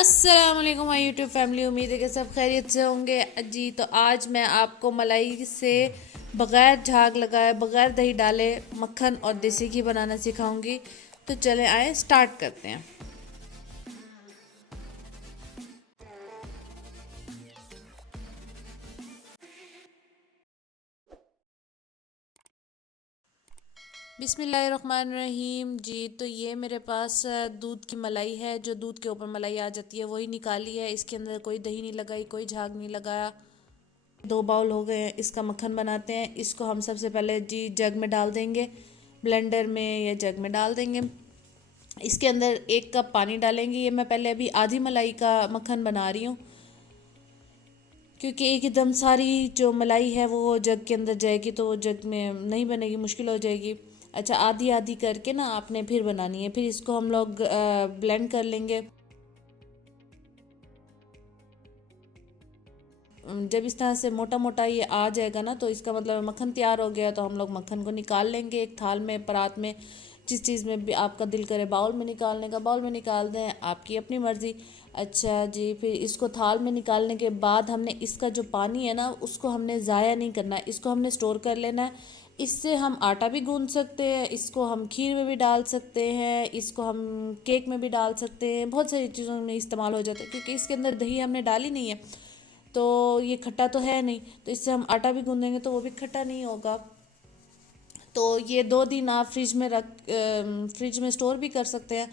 अस्सलाम वालेकुम my YouTube family. उम्मीद है कि सब खैरियत से होंगे जी। तो आज मैं आपको मलाई से बग़ैर झाग लगाए, बग़ैर दही डाले मक्खन और देसी घी बनाना सिखाऊंगी। तो चले आए स्टार्ट करते हैं। बिस्मिल्लाहिर्रहमानिर्रहीम जी। तो ये मेरे पास दूध की मलाई है, जो दूध के ऊपर मलाई आ जाती है वही निकाली है। इसके अंदर कोई दही नहीं लगाई, कोई झाग नहीं लगाया। 2 बाउल हो गए हैं, इसका मक्खन बनाते हैं। इसको हम सबसे पहले जी जग में डाल देंगे, ब्लेंडर में या जग में डाल देंगे। इसके अंदर 1 कप पानी डालेंगे। ये मैं पहले अभी आधी मलाई का मक्खन बना रही हूँ, क्योंकि एकदम सारी जो मलाई है वो जग के अंदर जाएगी तो वो जग में नहीं बनेगी, मुश्किल हो जाएगी। अच्छा, आधी आधी करके ना आपने फिर बनानी है। फिर इसको हम लोग ब्लेंड कर लेंगे। जब इस तरह से मोटा मोटा ये आ जाएगा ना, तो इसका मतलब मक्खन तैयार हो गया। तो हम लोग मक्खन को निकाल लेंगे एक थाल में, परात में, जिस चीज़ में भी आपका दिल करे। बाउल में निकालने का बाउल में निकाल दें, आपकी अपनी मर्ज़ी। अच्छा जी, फिर इसको थाल में निकालने के बाद हमने इसका जो पानी है ना, उसको हमने ज़ाया नहीं करना है, इसको हमने स्टोर कर लेना है। इससे हम आटा भी गूंद सकते हैं, इसको हम खीर में भी डाल सकते हैं, इसको हम केक में भी डाल सकते हैं, बहुत सारी चीज़ों में इस्तेमाल हो जाता है। क्योंकि इसके अंदर दही हमने डाली नहीं है, तो ये खट्टा तो है नहीं, तो इससे हम आटा भी गूंदेंगे तो वो भी खट्टा नहीं होगा। तो ये 2 दिन आप फ्रिज में स्टोर भी कर सकते हैं।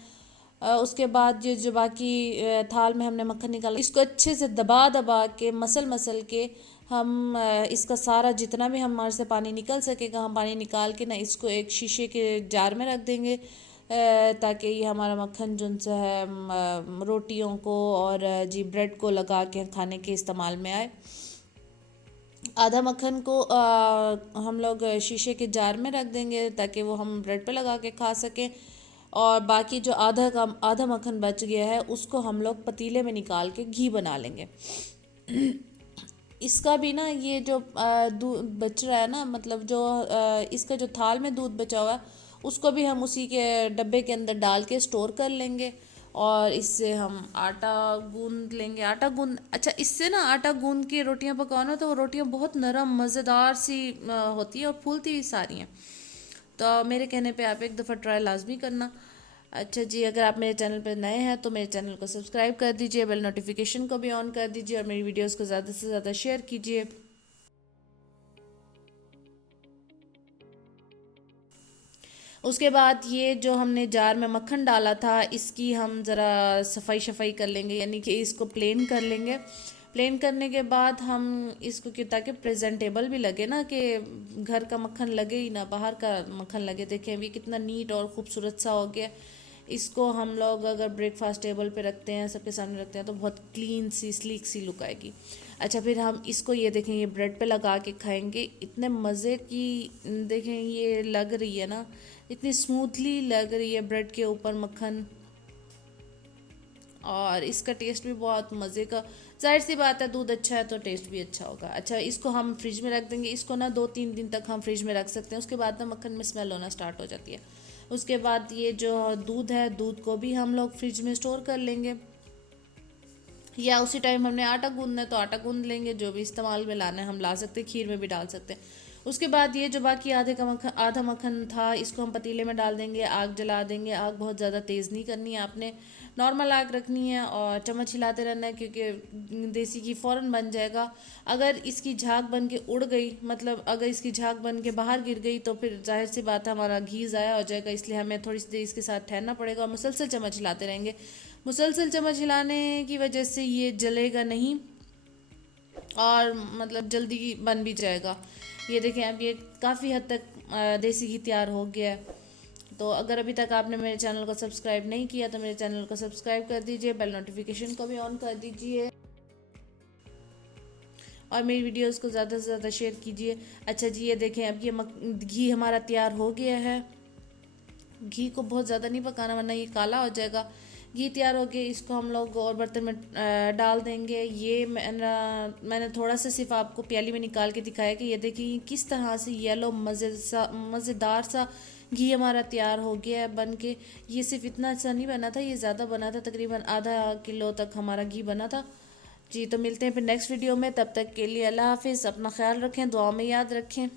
उसके बाद ये जो बाकी थाल में हमने मक्खन निकाला, इसको अच्छे से दबा दबा के, मसल मसल के हम इसका सारा जितना भी हमारे से पानी निकल सकेगा, हम पानी निकाल के ना इसको एक शीशे के जार में रख देंगे, ताकि ये हमारा मक्खन जो है रोटियों को और जी ब्रेड को लगा के खाने के इस्तेमाल में आए। आधा मक्खन को हम लोग शीशे के जार में रख देंगे ताकि वो हम ब्रेड पे लगा के खा सकें। और बाकी जो आधा मक्खन बच गया है, उसको हम लोग पतीले में निकाल के घी बना लेंगे। इसका भी ना, ये जो दूध बच रहा है ना, मतलब जो इसका जो थाल में दूध बचा हुआ है, उसको भी हम उसी के डब्बे के अंदर डाल के स्टोर कर लेंगे। और इससे हम आटा गूंद लेंगे। आटा गूंद अच्छा, इससे ना आटा गूंद के रोटियां पकाओ ना, तो वो रोटियां बहुत नरम मज़ेदार सी होती है और फूलती भी सारी हैं। तो मेरे कहने पे आप एक दफ़ा ट्राई लाजमी करना। अच्छा जी, अगर आप मेरे चैनल पर नए हैं तो मेरे चैनल को सब्सक्राइब कर दीजिए, बेल नोटिफिकेशन को भी ऑन कर दीजिए और मेरी वीडियोस को ज़्यादा से ज़्यादा शेयर कीजिए। उसके बाद ये जो हमने जार में मक्खन डाला था, इसकी हम ज़रा सफाई शफाई कर लेंगे, यानी कि इसको प्लेन कर लेंगे। प्लेन करने के बाद हम इसको कि ताकि प्रेजेंटेबल भी लगे ना, कि घर का मक्खन लगे ही ना, बाहर का मक्खन लगे। देखें अभी कितना नीट और ख़ूबसूरत सा हो गया। इसको हम लोग अगर ब्रेकफास्ट टेबल पे रखते हैं, सबके सामने रखते हैं, तो बहुत क्लीन सी स्लीक सी लुक आएगी। अच्छा, फिर हम इसको ये देखें, ये ब्रेड पे लगा के खाएंगे, इतने मज़े की देखें ये लग रही है ना, इतनी स्मूथली लग रही है ब्रेड के ऊपर मक्खन। और इसका टेस्ट भी बहुत मज़े का, जाहिर सी बात है, दूध अच्छा है तो टेस्ट भी अच्छा होगा। अच्छा, इसको हम फ्रिज में रख देंगे। इसको ना 2-3 दिन तक हम फ्रिज में रख सकते हैं। उसके बाद ना मक्खन में स्मेल होना स्टार्ट हो जाती है। उसके बाद ये जो दूध है, दूध को भी हम लोग फ्रिज में स्टोर कर लेंगे, या उसी टाइम हमने आटा गूंदना है तो आटा गूंद लेंगे। जो भी इस्तेमाल में लाना है हम ला सकते हैं, खीर में भी डाल सकते हैं। उसके बाद ये जो बाकी आधा मक्खन था, इसको हम पतीले में डाल देंगे, आग जला देंगे। आग बहुत ज़्यादा तेज़ नहीं करनी है आपने, नॉर्मल आग रखनी है और चम्मच हिलाते रहना है, क्योंकि देसी घी फ़ौरन बन जाएगा। अगर इसकी झाग बन के उड़ गई, मतलब अगर इसकी झाग बन के बाहर गिर गई, तो फिर जाहिर सी बात है हमारा घी ज़ाया हो जाएगा। इसलिए हमें थोड़ी सी देर इसके साथ ठहरना पड़ेगा और मुसलसल चम्मच हिलाते रहेंगे। मुसलसल चम्मच हिलाने की वजह से ये जलेगा नहीं और मतलब जल्दी बन भी जाएगा। ये देखें, अब ये काफ़ी हद तक देसी घी तैयार हो गया है। तो अगर अभी तक आपने मेरे चैनल को सब्सक्राइब नहीं किया तो मेरे चैनल को सब्सक्राइब कर दीजिए, बेल नोटिफिकेशन को भी ऑन कर दीजिए और मेरी वीडियोस को ज़्यादा से ज़्यादा शेयर कीजिए। अच्छा जी, ये देखें, अब ये घी हमारा तैयार हो गया है। घी को बहुत ज़्यादा नहीं पकाना, वरना ये काला हो जाएगा। घी तैयार हो गया, इसको हम लोग और बर्तन में डाल देंगे। ये मैंने थोड़ा सा सिर्फ आपको प्याली में निकाल के दिखाया कि ये देखिए किस तरह से येलो मज़ेदार सा घी हमारा तैयार हो गया है बन के। ये सिर्फ इतना सा नहीं बना था, ये ज़्यादा बना था, तकरीबन आधा किलो तक हमारा घी बना था जी। तो मिलते हैं फिर नेक्स्ट वीडियो में, तब तक के लिए अल्लाह हाफिज़, अपना ख्याल रखें, दुआ में याद रखें।